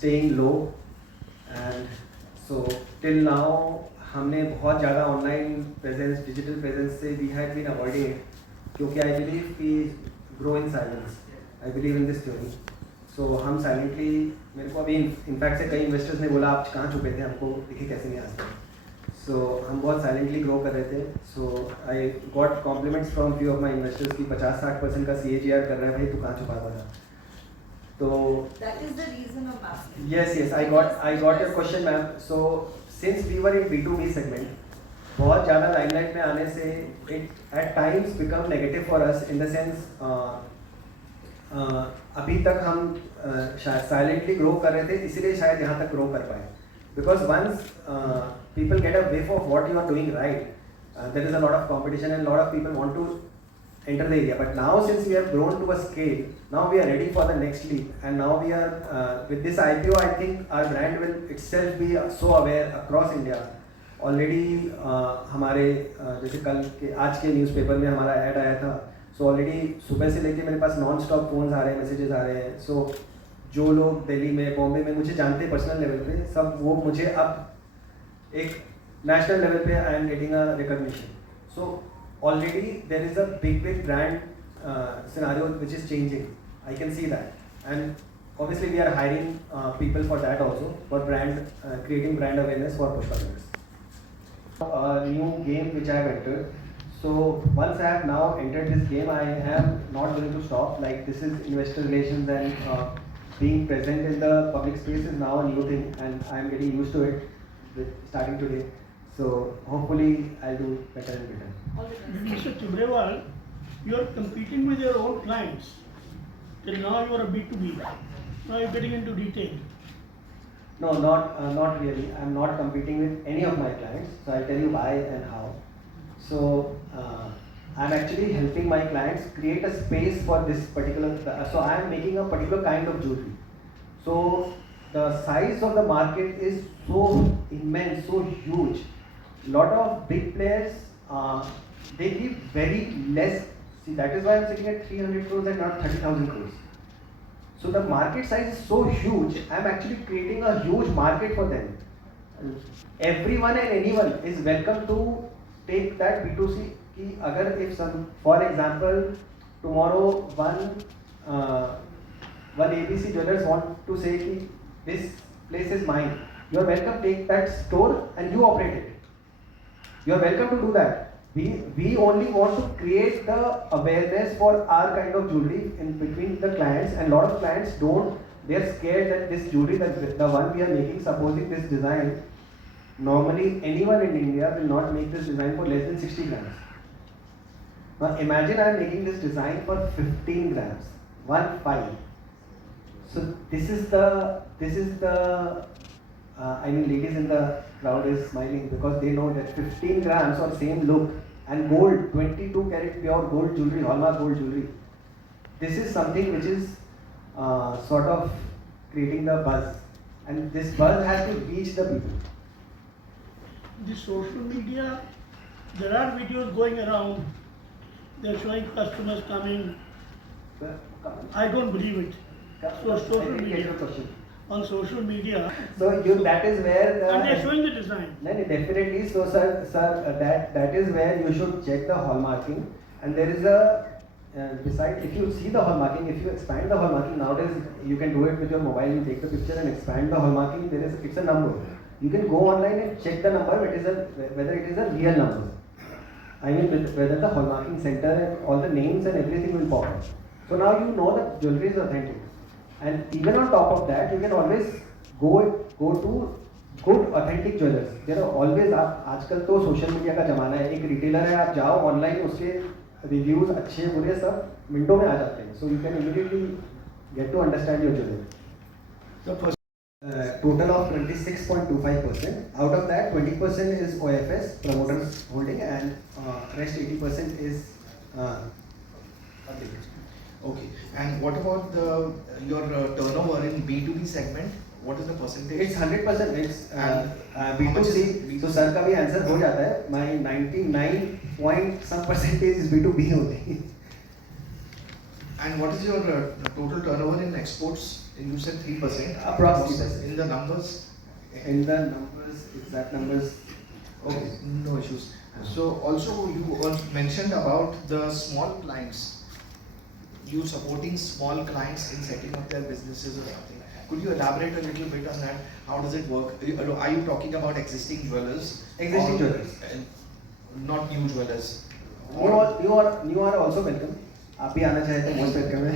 staying low, and so till now हमने बहुत ज़्यादा ऑनलाइन प्रेजेंस, डिजिटल प्रेजेंस से we had been avoiding it, क्योंकि आई बिलीव कि grow in silence, I believe in this theory. So हम silently, मेरे को अभी इनफैक्ट से कई इन्वेस्टर्स ने बोला आप कहाँ छुपे थे, हमको दिखे कैसे नहीं आते. सो हम बहुत साइलेंटली ग्रो कर रहे थे. So I got compliments from few of my investors की 50-60% का CAGR कर रहे हैं भाई, तू कहाँ छुपा हुआ था. तो that is the reason of asking. yes, I got your question, ma'am. So since we were in B2B segment, बहुत ज़्यादा लाइमलाइट में आने से it at times become negative for us in the sense अभी तक हम शायद साइलेंटली ग्रो कर रहे थे, इसीलिए शायद यहाँ तक ग्रो कर पाए. Because once people get a whiff of what you are doing right, there is a lot of competition and a lot of people want to enter the area. But now since we have grown to a scale, now we are ready for the next leap, and now we are with this IPO, I think our brand will itself be so aware across India. Already हमारे जैसे कल के आज के newspaper में हमारा add आया था. सो ऑलरेडी सुबह से लेके मेरे पास नॉन स्टॉप फोन्स आ रहे हैं, मैसेजेस आ रहे हैं. सो जो लोग दिल्ली में, बॉम्बे में मुझे जानते हैं पर्सनल लेवल पे, सब वो मुझे अब एक नेशनल लेवल पे I am getting a recognition. So already there is a big brand scenario which is changing. I can see that, and obviously we are hiring people for that also, for brand creating brand awareness for Pushpa Builders. A new game which I have entered. So once I have now entered this game, I am not going to stop. Like, this is investor relations, and being present in the public space is now a new thing, and I am getting used to it starting today. So hopefully I'll do better and better. Mr. Tibrewal, you are competing with your own clients. Till now you are a B2B. Now you are getting into retail. No, not really. I'm not competing with any of my clients. So I'll tell you why and how. So I'm actually helping my clients create a space for this particular. So I'm making a particular kind of jewelry. So the size of the market is so immense, so huge. Lot of big players, they give very less. See, that is why I'm sitting at 300 crores and not 30,000 crores. So the market size is so huge. I'm actually creating a huge market for them. Everyone and anyone is welcome to take that B2C. कि अगर if some, for example, tomorrow one ABC Jewelers want to say कि this place is mine. You are welcome to take that store and you operate it. You are welcome to do that. We only want to create the awareness for our kind of jewelry in between the clients, and a lot of clients don't. They are scared that this jewelry, that the one we are making, supposing this design, normally anyone in India will not make this design for less than 60 grams. Now imagine I am making this design for 15 grams, 1-5. So this is the I mean, ladies in the crowd is smiling because they know that 15 grams or same look and gold, 22 karat pure gold jewelry, hallmark gold jewelry. This is something which is sort of creating the buzz, and this buzz has to reach the people. The social media, there are videos going around. They are showing customers coming. I don't believe it. So social media. On social media. So that is where and they are showing the design. No, definitely. So sir, that is where you should check the hallmarking, and there is a besides, if you see the hallmarking, if you expand the hallmarking nowadays, you can do it with your mobile. You take the picture and expand the hallmarking. It's a number. You can go online and check the number. Whether it is a real number. I mean, whether the hallmarking center and all the names and everything will pop up. So now you know that jewelry is authentic. And even on top of that, you can always go to good authentic jewelers. There are always, आजकल तो social media का ज़माना है. एक retailer है, आप जाओ online, उसके रिव्यूज़ अच्छे बुरे सब मिनटों में आ जाते हैं. So you can immediately get to understand your jewelry. So first, total of 26.25%. Out of that, 20% is OFS, promoters holding, and rest 80% is public. Okay, and what about your turnover in B2B segment? What is the percentage? It's 100%. It's B2C. So sir का भी answer हो जाता है. My 99 point some percentage is B2B only. And what is your total turnover in exports? You said 3%. Approximately. In the numbers? In the numbers, exact numbers. Okay, no issues. So also you mentioned about the small clients. You supporting small clients in setting up their businesses or something. Could you elaborate a little bit on that? How does it work? Are you talking about existing jewelers? Existing jewelers. Not new jewelers. You are also welcome. आप भी आना चाहे तो most welcome है.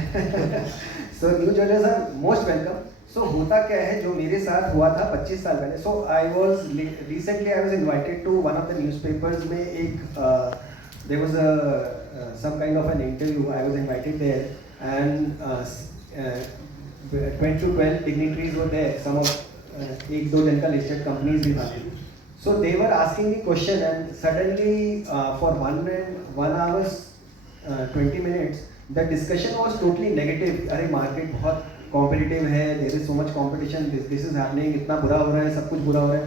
So new jewelers are most welcome. So होता क्या है जो मेरे साथ हुआ था 25 साल पहले. So recently I was invited to one of the newspapers में एक there was some kind of an interview. I was invited there and 20 to 12 dignitaries were there. Some of एक दो जिनका listed companies भी थी. So they were asking me question and suddenly for 1 hour 20 minutes the discussion was totally negative. अरे market बहुत competitive है, there is so much competition, this is happening, इतना बुरा हो रहा है, सब कुछ बुरा हो रहा है.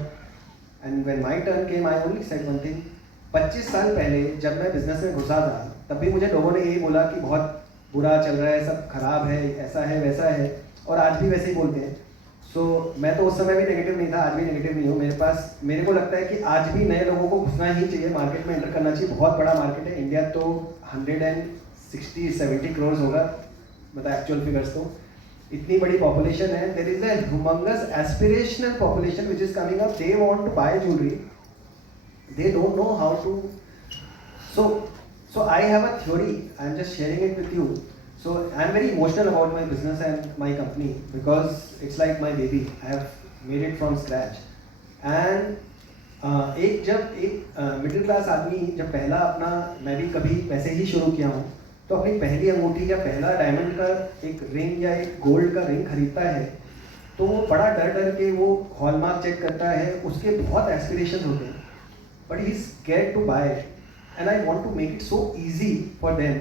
And when my turn came, I only said one thing. 25 साल पहले जब मैं बिजनेस में घुसा था तब भी मुझे लोगों ने यही बोला कि बहुत बुरा चल रहा है, सब खराब है, ऐसा है वैसा है, और आज भी वैसे ही बोलते हैं. सो मैं तो उस समय भी नेगेटिव नहीं था, आज भी नेगेटिव नहीं हूँ. मेरे को लगता है कि आज भी नए लोगों को घुसना ही चाहिए, मार्केट में एंटर करना चाहिए. बहुत बड़ा मार्केट है इंडिया, तो 160-70 करोड़ होगा, मतलब एक्चुअल फिगर्स. तो इतनी बड़ी पॉपुलेशन है. There is a humongous aspirational population which is coming up. They want to buy jewellery, they don't know how to. So I have a theory, I am just sharing it with you. So I am very emotional about my business and my company because it's like my baby. I have made it from scratch. And एक middle class आदमी जब पहला अपना, मैं भी कभी वैसे ही शुरू किया हूँ, तो अपनी पहली अंगूठी या पहला डायमंड का एक रिंग या एक गोल्ड का रिंग खरीदता है तो वो बड़ा डर के वो हॉलमार्क चेक करता है. उसके बहुत एस्पिरेशन होते हैं, but he is scared to buy it. And I want to make it so easy for them,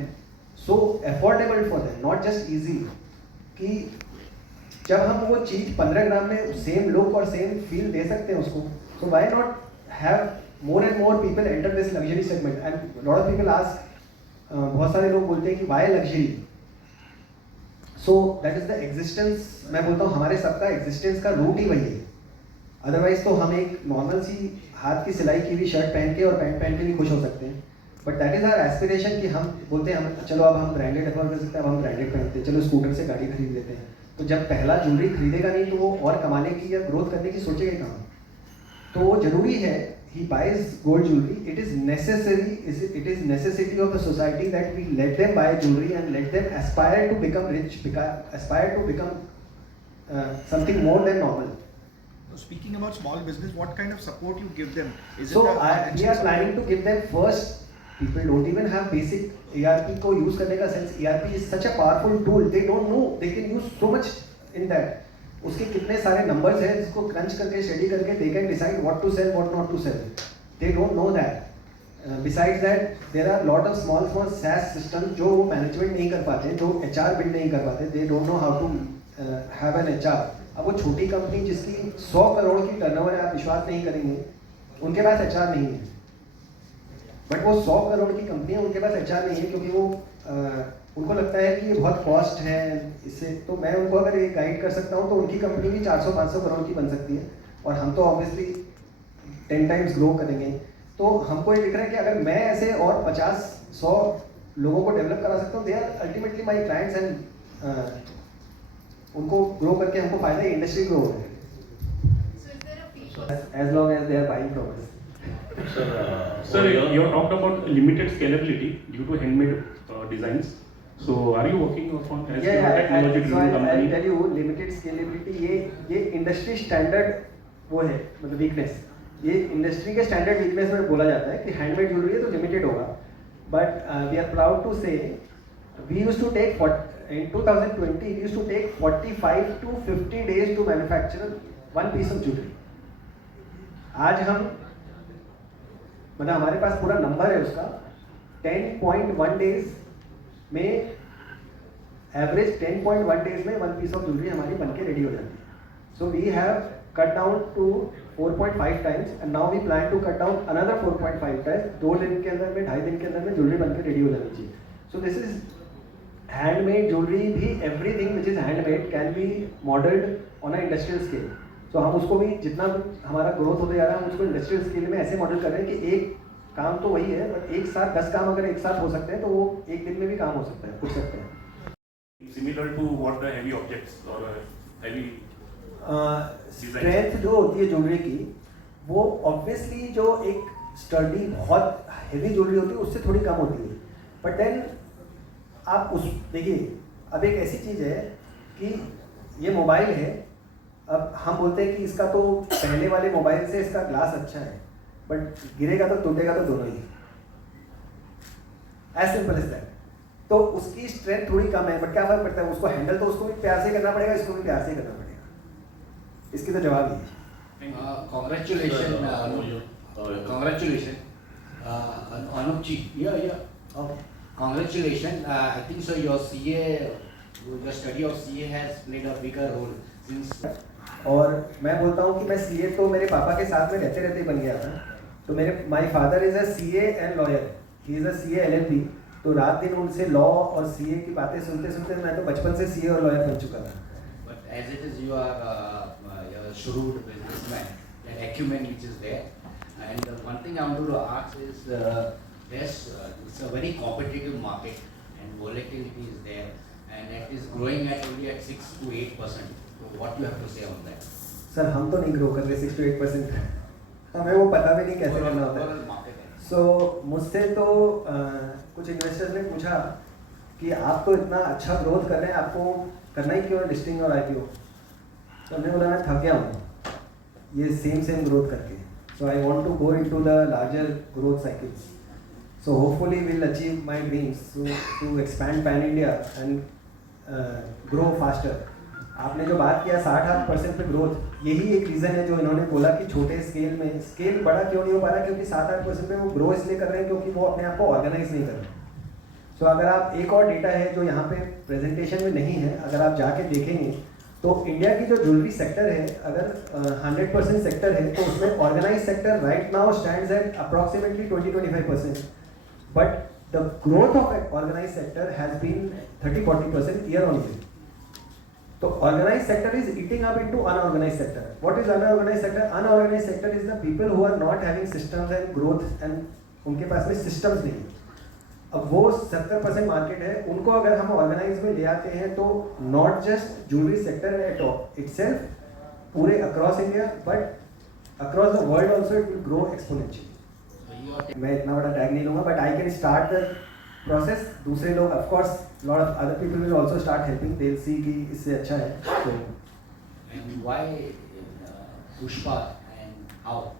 so affordable for them, not just easy. कि जब हम वो चीज़ 15 ग्राम में सेम लुक और सेम फील दे सकते हैं उसको, so why not have more and more people enter this luxury segment? And lot of people ask, बहुत सारे लोग बोलते हैं कि why luxury? So that is the existence. मैं बोलता हूँ हमारे सबका existence का रूट ही वही है. अदरवाइज तो हम एक नॉर्मल सी हाथ की सिलाई की हुई शर्ट पहन के और पैंट पहन के भी खुश हो सकते हैं. But that is our aspiration कि हम बोलते हैं हम चलो अब हम ब्रांडेड अफोर्ड कर सकते हैं, अब हम ब्रांडेड पहनते हैं, चलो स्कूटर से गाड़ी खरीद लेते हैं. तो जब पहला ज्वेलरी खरीदेगा नहीं तो वो और कमाने की या ग्रोथ करने की सोचेगा ही कहाँ. तो वो जरूरी है, he buys gold jewellery. It is necessity of the society that we let them buy jewellery and let them aspire to become rich, aspire to become something more than normal. Speaking about small business, what kind of support you give them? So we are planning to give them first. People don't even have basic ERP को use करने का sense. ERP is such a powerful tool. They don't know. They can use so much in that. उसके कितने सारे numbers हैं जिसको crunch करके study करके they can decide what to sell, what not to sell. They don't know that. Besides that, there are lot of small SaaS systems जो वो management नहीं कर पाते, जो HR build नहीं कर पाते. They don't know how to have an HR. अब वो छोटी कंपनी जिसकी 100 करोड़ की टर्नओवर है, आप विश्वास नहीं करेंगे, उनके पास HR नहीं है. बट वो 100 करोड़ की कंपनी है, उनके पास HR नहीं है क्योंकि वो उनको लगता है कि ये बहुत कॉस्ट है इससे. तो मैं उनको अगर ये गाइड कर सकता हूँ तो उनकी कंपनी भी 400-500 करोड़ की बन सकती है और हम तो ऑब्वियसली 10 टाइम्स ग्रो करेंगे. तो हमको ये दिख रहा है कि अगर मैं ऐसे और 50-100 लोगों को डेवलप करा सकता हूँ, they are ultimately my clients and उनको ग्रो करके हमको फायदा है, इंडस्ट्री ग्रो हो रहा है. As long as they are buying from us. Sir, you have talked about limited scalability due to handmade designs. So, are you working on as a technology-driven company? I'll tell you, limited scalability ये industry standard वो है, मतलब weakness. ये industry के standard weakness में बोला जाता है कि handmade jewelry है तो limited होगा. But we are proud to say we used to take in 2020 we used to take 45 to 50 days to manufacture one piece of jewelry. आज हम मतलब हमारे पास पूरा नंबर है उसका 10.1 डेज में, एवरेज 10.1 डेज में वन पीस ऑफ ज्वेलरी हमारी बनके रेडी हो जाती है. So we have cut down to 4.5 times and now we plan to cut down another 4.5 times. 2 दिन के अंदर में, 2.5 दिन के अंदर में ज्वेलरी बनके रेडी हो जानी चाहिए. So this is handmade jewellery भी everything which is handmade can be modelled on a industrial scale. तो हम उसको भी जितना हमारा ग्रोथ होता जा रहा है हम उसको इंडस्ट्रियल स्केल में ऐसे मॉडल कर रहे हैं कि एक काम तो वही है बट एक साथ 10 काम अगर एक साथ हो सकते हैं तो वो एक दिन में भी काम हो सकता है, पूछ सकते हैं. Similar to what the heavy objects or heavy strength जो होती है ज्वेलरी की वो ऑब्वियसली जो एक स्टडी बहुत हेवी ज्वेलरी होती है उससे थोड़ी कम होती है. बट देन आप उस देखिए अब एक ऐसी चीज़ है कि ये मोबाइल है. अब हम बोलते हैं कि इसका तो पहले वाले मोबाइल से इसका ग्लास अच्छा है बट गिरेगा तो टूटेगा तो दोनों ही. As simple as that. तो उसकी स्ट्रेंथ थोड़ी कम है बट क्या फर्क पड़ता है, उसको हैंडल तो उसको भी प्यार से करना पड़ेगा, इसको भी प्यार से करना पड़ेगा. इसकी तो जवाब ही है. Congratulations, Anup ji. Okay. Congratulations. I think so. Your study of CA has played a bigger role since. और मैं बोलता हूँ कि मैं सीए तो मेरे पापा के साथ में रहते रहते ही बन गया था. तो मेरे my father is a CA and lawyer. He is a CA LLB. तो रात दिन उनसे लॉ और सीए की बातें सुनते सुनते मैं तो बचपन से सीए और लॉयर बन चुका था. But as it is, you are a shrewd businessman. That acumen which is there. And one thing I want to ask is, it's a very competitive market and volatility is there, and it is growing at only at 6 to 8%. So what you have to say on that? Sir हम तो नहीं grow कर रहे 6 to 8%. हमें वो पता भी नहीं कैसे करना होता है. Market है. सो मुझसे तो कुछ इन्वेस्टर्स ने पूछा कि आप तो इतना अच्छा ग्रोथ कर रहे हैं, आपको करना ही क्यों है लिस्टिंग और आईपीओ. तो हमने बोला मैं थक गया हूँ ये सेम ग्रोथ करके. So I want to go into the larger growth cycles. So hopefully will achieve my dreams to expand pan India and grow faster. आपने जो बात किया 60% पे ग्रोथ, यही एक रीज़न है जो इन्होंने बोला कि छोटे स्केल में स्केल बड़ा क्यों नहीं हो पा रहा, क्योंकि 7-8% पे वो ग्रो इसलिए कर रहे हैं क्योंकि वो अपने आप को ऑर्गेनाइज नहीं कर रहे. सो अगर आप एक और डेटा है जो यहाँ पे प्रेजेंटेशन में नहीं है, अगर आप जाके देखेंगे तो इंडिया की जो ज्वेलरी सेक्टर है अगर 100% सेक्टर है तो उसमें organised sector right now stands at approximately 20-25%. But the growth of organised sector has been 30-40% year on year. So organized sector is eating up into unorganized sector. What is unorganized sector? Unorganized sector is the people who are not having systems and growth and उनके पास में systems नहीं है. अब वो 70% market है, उनको अगर हम ऑर्गेनाइज में ले आते हैं तो not just jewellery sector at itself पूरे across India but across the world also it will grow exponentially. मैं इतना बड़ा टैग नहीं लूँगा but I can start the process. दूसरे लोग of course lot of other people will also start helping. They will see कि इससे अच्छा है. तो And why Pushpa and how?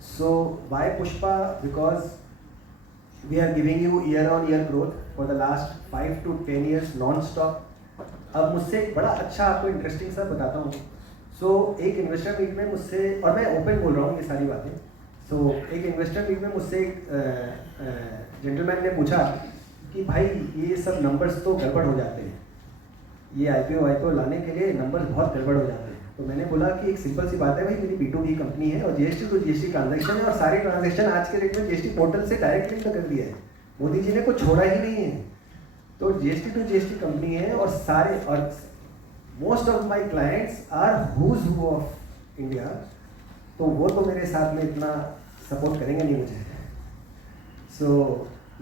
So why Pushpa? Because we are giving you year on year growth for the last 5 to 10 years non-stop. अब मुझसे एक बड़ा अच्छा आपको इंटरेस्टिंग सा बताता हूँ. सो एक इन्वेस्टर मीट में मुझसे, और मैं ओपन बोल रहा हूँ ये सारी बातें. सो एक इन्वेस्टर मीट में मुझसे एक जेंटलमैन ने पूछा कि भाई ये सब नंबर्स तो गड़बड़ हो जाते हैं, ये आईपीओ लाने के लिए नंबर्स बहुत गड़बड़ हो जाते हैं. तो मैंने बोला कि एक सिंपल सी बात है भाई, मेरी B2B कंपनी है और जीएसटी तो जीएसटी ट्रांजैक्शन है और सारे ट्रांजैक्शन आज के डेट में जीएसटी पोर्टल से डायरेक्ट लिंक कर दिया है. मोदी जी ने कुछ छोड़ा ही नहीं है. तो जीएसटी तो जीएसटी कंपनी है और सारे और most of my clients are who's who of India. तो वो तो मेरे साथ में इतना सपोर्ट करेंगे नहीं मुझे. सो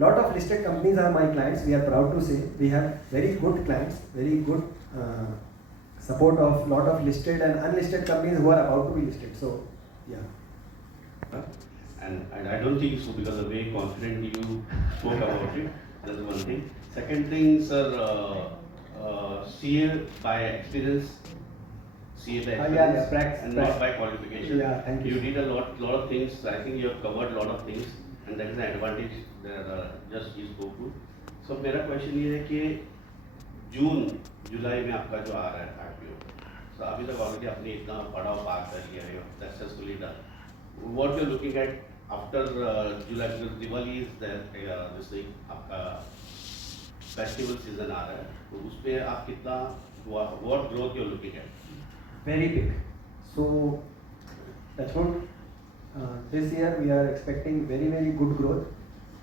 lot of listed companies are my clients. We are proud to say we have very good clients, very good support of lot of listed and unlisted companies who are about to be listed. So yeah. And I don't think so because the way confident you spoke about it. That's one thing. Second thing, sir, CA by experience. CA by experience and not by qualification. Yeah, thank you. You did a lot of things. I think you have covered a lot of things. And that is an advantage that just you spoke to. So मेरा question ये है कि जून जुलाई में आपका जो आ रहा है IPO, so अभी तक ऑलरेडी आपने इतना बड़ा पार कर लिया है, successfully done. What you looking at after July, because Diwali is this thing, आपका फेस्टिवल सीजन आ रहा है, तो उस पर आप कितना what growth you looking at? Very big. So that's what this year we are expecting very good growth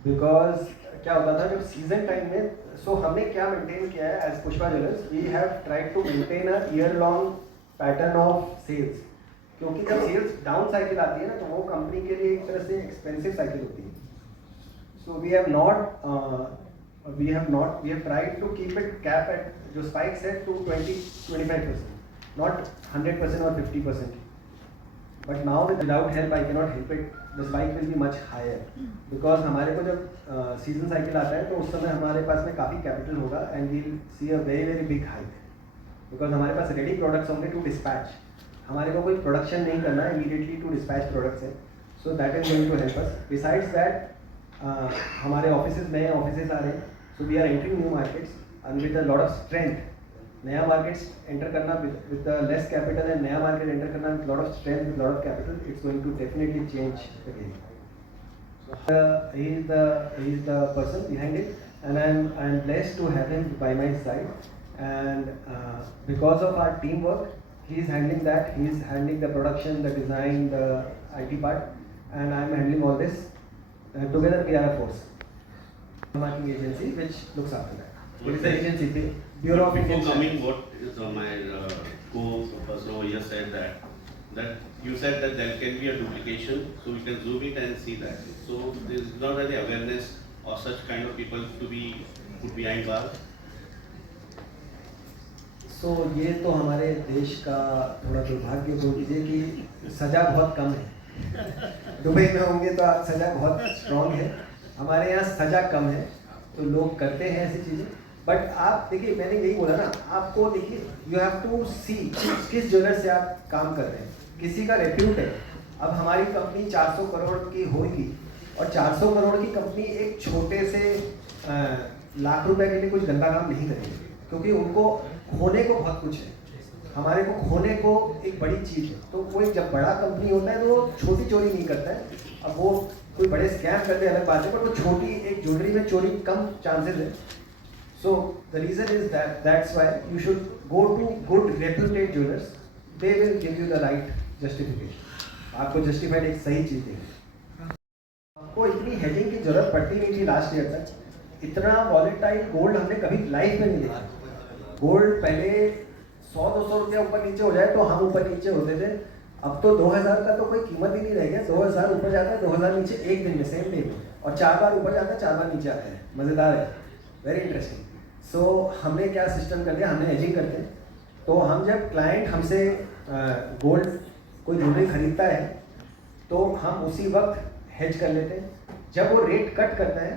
because क्या होता था जब सीजन टाइम में, सो हमने क्या मेंटेन किया है as Pushpa jewellers, we have tried to maintain a year long pattern of sales, क्योंकि जब सेल्स डाउन साइकिल आती है ना तो वो कंपनी के लिए एक तरह से एक्सपेंसिव साइकिल होती है. So we have tried to keep it cap at जो स्पाइक्स है टू 20-25%, नॉट 100% और 50%. But now without help I cannot help it. The spike will be much higher because हमारे को जब सीजन साइकिल आता है तो उस समय हमारे पास में काफ़ी कैपिटल होगा and we'll see a very very big hike because हमारे पास रेडी प्रोडक्ट्स होंगे टू डिस्पैच. हमारे को कोई प्रोडक्शन नहीं करना है इमीडिएटली टू डिस्पैच प्रोडक्ट्स है. So that is going to help us. Besides that हमारे ऑफिसेज नए ऑफिसेज आ रहे हैं. So we are entering new markets and with a lot of strength. नया मार्केट्स एंटर करना विद लेस कैपिटल एंड नया market enter करना with lot of strength with lot of capital, it's going to definitely change the game. He is the person behind it, and I'm blessed to have him by my side. And because of our teamwork, he is handling that. He is handling the production, the design, the IT part, and I'm handling all this. Together we are a force. Marketing agency which looks after that. It is the agency, Bureau of Indian Coming, what is my co-person over here said that you said that there can be a duplication, so we can zoom it and see that. So there is not any awareness of such kind of people to be put behind bars. So ये तो हमारे देश का थोड़ा दुर्भाग्य बोल दीजिए कि सज़ा बहुत कम है. दुबई में होंगे तो आप सज़ा बहुत स्ट्रॉन्ग है. हमारे यहाँ सज़ा कम है तो लोग करते हैं ऐसी चीज़ें. बट आप देखिए, मैंने यही बोला ना आपको, देखिए यू हैव टू सी किस ज्वेलर से आप काम कर रहे हैं. किसी का रेप्यूट है. अब हमारी कंपनी 400 करोड़ की होगी और 400 करोड़ की कंपनी एक छोटे से लाख रुपए के लिए कुछ गंदा काम नहीं करेगी, क्योंकि उनको खोने को बहुत कुछ है. हमारे को खोने को एक बड़ी चीज़ है. तो कोई जब बड़ा कंपनी होता है तो वो छोटी चोरी नहीं करता है. अब वो कोई बड़े स्कैम करते अलग बात है, पर वो छोटी एक ज्वेलरी में चोरी कम चांसेस है. So the reason is that's why you should go to good reputed jewelers. They will give you the right justification. आपको justified एक सही चीज़ देंगे. आपको इतनी hedging की जरूरत पड़ती नहीं थी लास्ट ईयर तक. इतना volatile gold हमने कभी लाइफ में नहीं देखा. गोल्ड पहले 100-200 रुपया ऊपर नीचे हो जाए तो हम ऊपर नीचे होते थे. अब तो 2000 का तो कोई कीमत ही नहीं रह गया. 2000 ऊपर जाता है, 2000 नीचे एक दिन में, सेम डे में, और 4 बार ऊपर जाता है, 4 बार नीचे आता है. मज़ेदार है, वेरी इंटरेस्टिंग. सो हमने क्या सिस्टम कर दिया, हमने हेजिंग करते हैं. तो हम जब क्लाइंट हमसे गोल्ड कोई ज्वेलरी खरीदता है तो हम उसी वक्त हेज कर लेते हैं. जब वो रेट कट करता है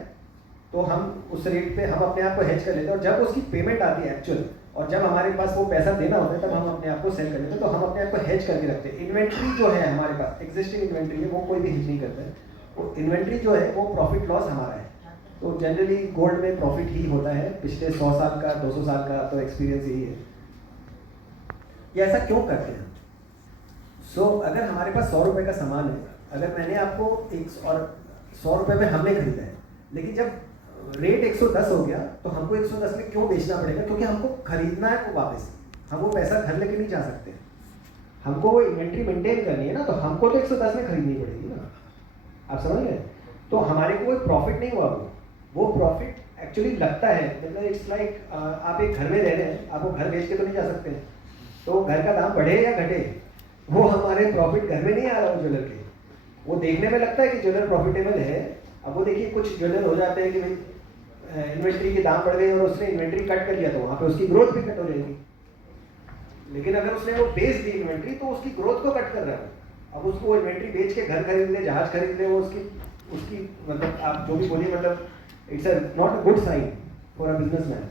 तो हम उस रेट पे हम अपने आप को हेज कर लेते हैं. और जब उसकी पेमेंट आती है एक्चुअल, और जब हमारे पास वो पैसा देना होता है, तब हम अपने आप को सेल कर लेते हैं. तो हम अपने आप को हेज करके रखते हैं. इन्वेंट्री जो है हमारे पास, एग्जिस्टिंग इन्वेंट्री है, वो कोई भी हेज नहीं करता है. वो इन्वेंट्री जो है वो प्रॉफिट लॉस हमारा है. तो जनरली गोल्ड में प्रॉफिट ही होता है. पिछले 100 साल का, 200 साल का तो एक्सपीरियंस यही है. ये ऐसा क्यों करते हैं? सो अगर हमारे पास 100 रुपये का सामान है, अगर मैंने आपको 100 रुपये में हमने खरीदा है, लेकिन जब रेट 110 हो गया तो हमको 110 में क्यों बेचना पड़ेगा? क्योंकि हमको खरीदना है वो वापस. हम वो पैसा घर लेके नहीं जा सकते. हमको वो इन्वेंट्री मेंटेन करनी है ना, तो हमको तो 110 में खरीदनी पड़ेगी ना. आप समझ गए? तो हमारे को कोई प्रॉफिट नहीं हुआ. वो प्रॉफिट एक्चुअली लगता है. मतलब इट्स लाइक आप एक घर में रह रहे हैं, आप वो घर बेच के तो नहीं जा सकते. तो घर का दाम बढ़े या घटे, वो हमारे प्रॉफिट घर में नहीं आ रहा. वो ज्वेलर के, वो देखने में लगता है कि ज्वेलर प्रॉफिटेबल है. अब वो देखिए, कुछ ज्वेलर हो जाते हैं कि भाई इन्वेंट्री के दाम बढ़ गए और उसने इन्वेंट्री कट कर लिया, तो वहाँ पे उसकी ग्रोथ भी कट हो जाएगी. लेकिन अगर उसने वो बेच दी इन्वेंट्री, तो उसकी ग्रोथ को कट कर रहा है. अब उसको वो इन्वेंट्री बेच के घर खरीद ले, जहाज खरीद ले, वो उसकी मतलब आप जो भी बोलिए, मतलब it's not a good sign for a businessman.